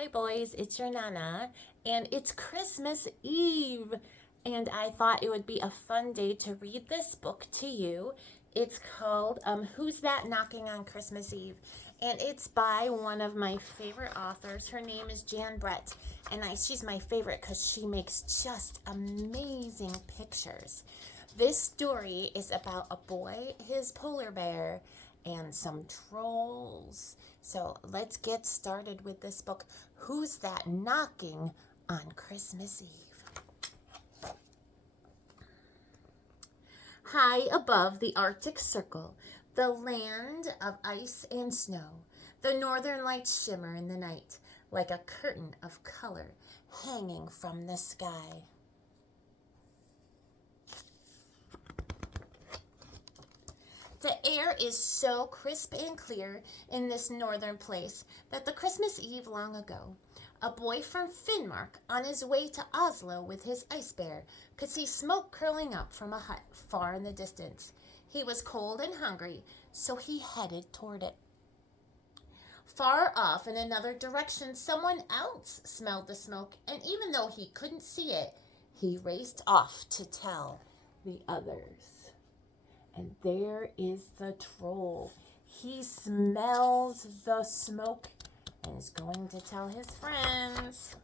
Hi, boys, it's your Nonna, and it's Christmas Eve. And I thought it would be a fun day to read this book to you. It's called Who's That Knocking on Christmas Eve? And it's by one of my favorite authors. Her name is Jan Brett, and she's my favorite because she makes just amazing pictures. This story is about a boy, his polar bear, and some trolls. So let's get started with this book. Who's That Knocking on Christmas Eve? High above the Arctic Circle, the land of ice and snow, the northern lights shimmer in the night like a curtain of color hanging from the sky. The air is so crisp and clear in this northern place that the Christmas Eve long ago, a boy from Finnmark on his way to Oslo with his ice bear could see smoke curling up from a hut far in the distance. He was cold and hungry, so he headed toward it. Far off in another direction, someone else smelled the smoke, and even though he couldn't see it, he raced off to tell the others. And there is the troll. He smells the smoke and is going to tell his friends.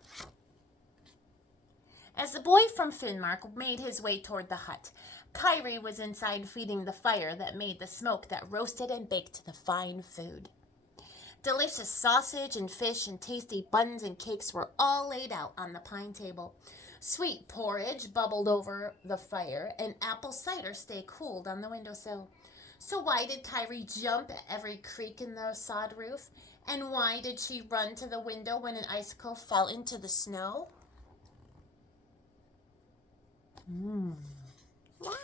As the boy from Finnmark made his way toward the hut, Kyrie was inside feeding the fire that made the smoke that roasted and baked the fine food. Delicious sausage and fish and tasty buns and cakes were all laid out on the pine table. Sweet porridge bubbled over the fire, and apple cider stayed cooled on the windowsill. So why did Kyrie jump at every creak in the sod roof? And why did she run to the window when an icicle fell into the snow? Why?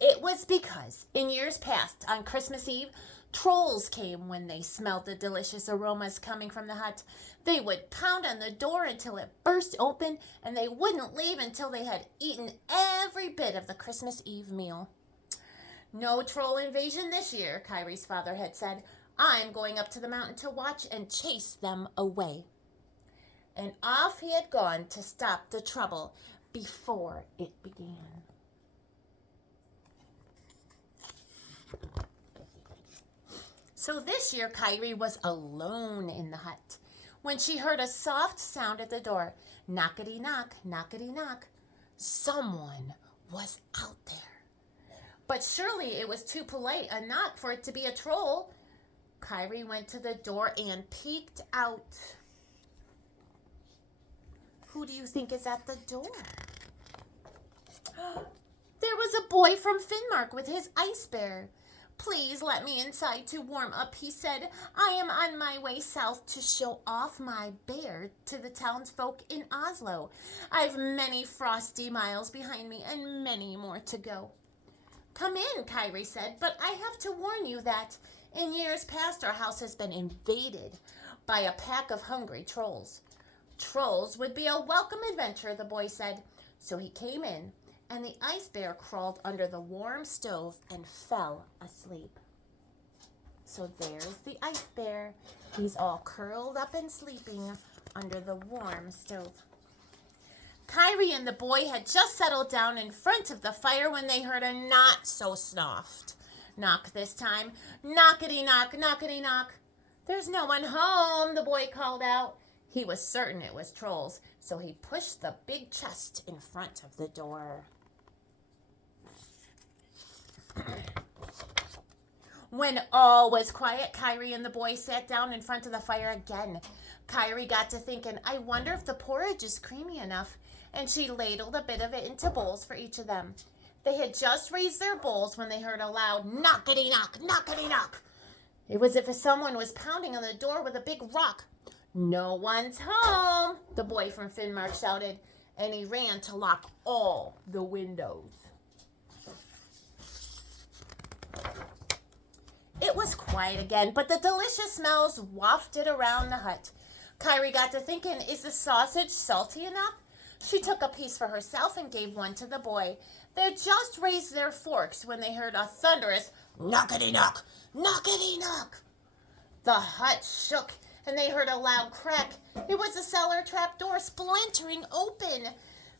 It was because in years past, on Christmas Eve, trolls came when they smelled the delicious aromas coming from the hut. They would pound on the door until it burst open, and they wouldn't leave until they had eaten every bit of the Christmas Eve meal. No troll invasion this year, Kyrie's father had said. I'm going up to the mountain to watch and chase them away. And off he had gone to stop the trouble before it began. So this year, Kyrie was alone in the hut when she heard a soft sound at the door. Knockety knock, knockety knock. Someone was out there. But surely it was too polite a knock for it to be a troll. Kyrie went to the door and peeked out. Who do you think is at the door? There was a boy from Finnmark with his ice bear. Please let me inside to warm up, he said. I am on my way south to show off my bear to the townsfolk in Oslo. I've many frosty miles behind me and many more to go. Come in, Kyrie said, but I have to warn you that in years past our house has been invaded by a pack of hungry trolls. Trolls would be a welcome adventure, the boy said. So he came in, and the ice bear crawled under the warm stove and fell asleep. So there's the ice bear. He's all curled up and sleeping under the warm stove. Kyrie and the boy had just settled down in front of the fire when they heard a not-so-soft knock this time. Knockety knock, knockety knock. There's no one home, the boy called out. He was certain it was trolls, so he pushed the big chest in front of the door. When all was quiet, Kyrie and the boy sat down in front of the fire again. Kyrie got to thinking, I wonder if the porridge is creamy enough, and she ladled a bit of it into bowls for each of them. They had just raised their bowls when they heard a loud knockety knock, knockety knock. It was as if someone was pounding on the door with a big rock. No one's home, the boy from Finnmark shouted, and he ran to lock all the windows. It was quiet again, but the delicious smells wafted around the hut. Kyrie got to thinking, is the sausage salty enough? She took a piece for herself and gave one to the boy. They had just raised their forks when they heard a thunderous knockety knock, knockety knock. The hut shook and they heard a loud crack. It was the cellar trap door splintering open.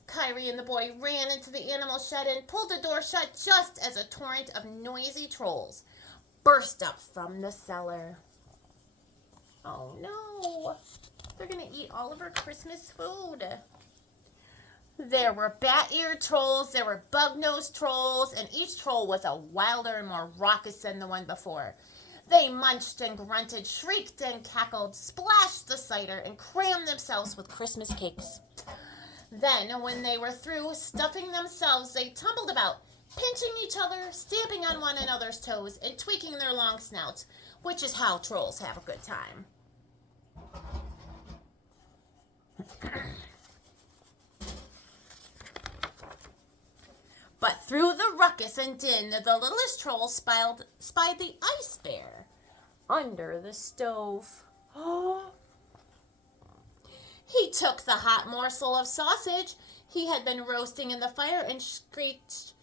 Kyrie and the boy ran into the animal shed and pulled the door shut just as a torrent of noisy trolls burst up from the cellar. Oh no, they're going to eat all of our Christmas food. There were bat-eared trolls, there were bug-nosed trolls, and each troll was a wilder and more raucous than the one before. They munched and grunted, shrieked and cackled, splashed the cider, and crammed themselves with Christmas cakes. Then, when they were through stuffing themselves, they tumbled about, pinching each other, stamping on one another's toes, and tweaking their long snouts, which is how trolls have a good time. But through the ruckus and din, the littlest troll spied the ice bear under the stove. He took the hot morsel of sausage he had been roasting in the fire and screeched,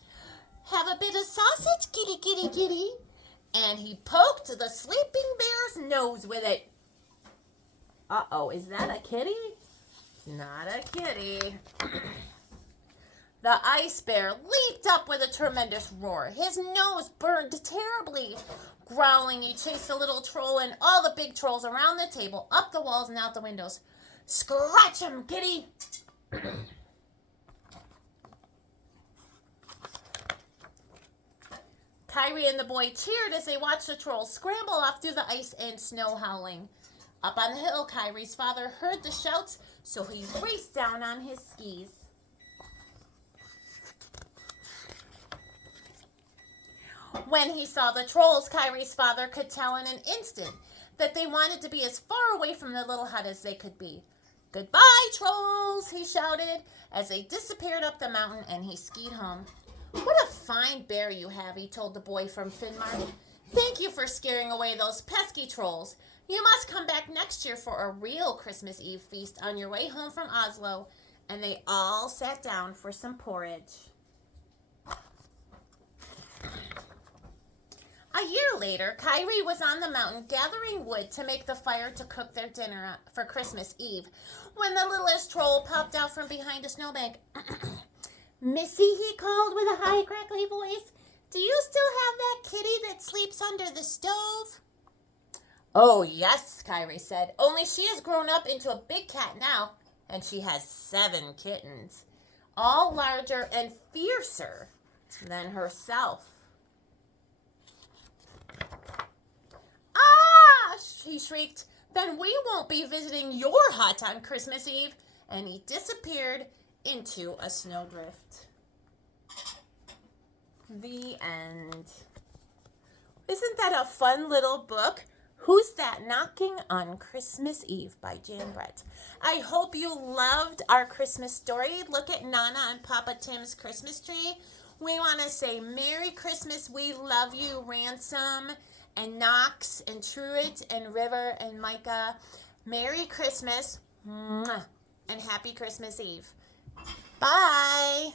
"Have a bit of sausage, kitty, kitty, kitty." And he poked the sleeping bear's nose with it. Uh-oh, is that a kitty? Not a kitty. The ice bear leaped up with a tremendous roar. His nose burned terribly. Growling, he chased the little troll and all the big trolls around the table, up the walls and out the windows. "Scratch him, kitty!" Kyrie and the boy cheered as they watched the trolls scramble off through the ice and snow howling. Up on the hill, Kyrie's father heard the shouts, so he raced down on his skis. When he saw the trolls, Kyrie's father could tell in an instant that they wanted to be as far away from the little hut as they could be. "Goodbye, trolls," he shouted as they disappeared up the mountain, and he skied home. "What a fine bear you have," he told the boy from Finnmark. "Thank you for scaring away those pesky trolls. You must come back next year for a real Christmas Eve feast on your way home from Oslo." And they all sat down for some porridge. A year later, Kyrie was on the mountain gathering wood to make the fire to cook their dinner for Christmas Eve when the littlest troll popped out from behind a snowbank. "Missy," he called with a high, crackly voice, "do you still have that kitty that sleeps under the stove?" "Oh, yes," Kyrie said, "only she has grown up into a big cat now, and she has 7 kittens, all larger and fiercer than herself." "Ah!" he shrieked. "Then we won't be visiting your hut on Christmas Eve." And he disappeared into a snowdrift. The end. Isn't that a fun little book? Who's That Knocking on Christmas Eve by Jan Brett. I hope you loved our Christmas story. Look at Nonna and Papa Tim's Christmas tree. We want to say Merry Christmas, we love you, Ransom and Knox and Truett and River and Micah. Merry Christmas and Happy Christmas Eve. Bye.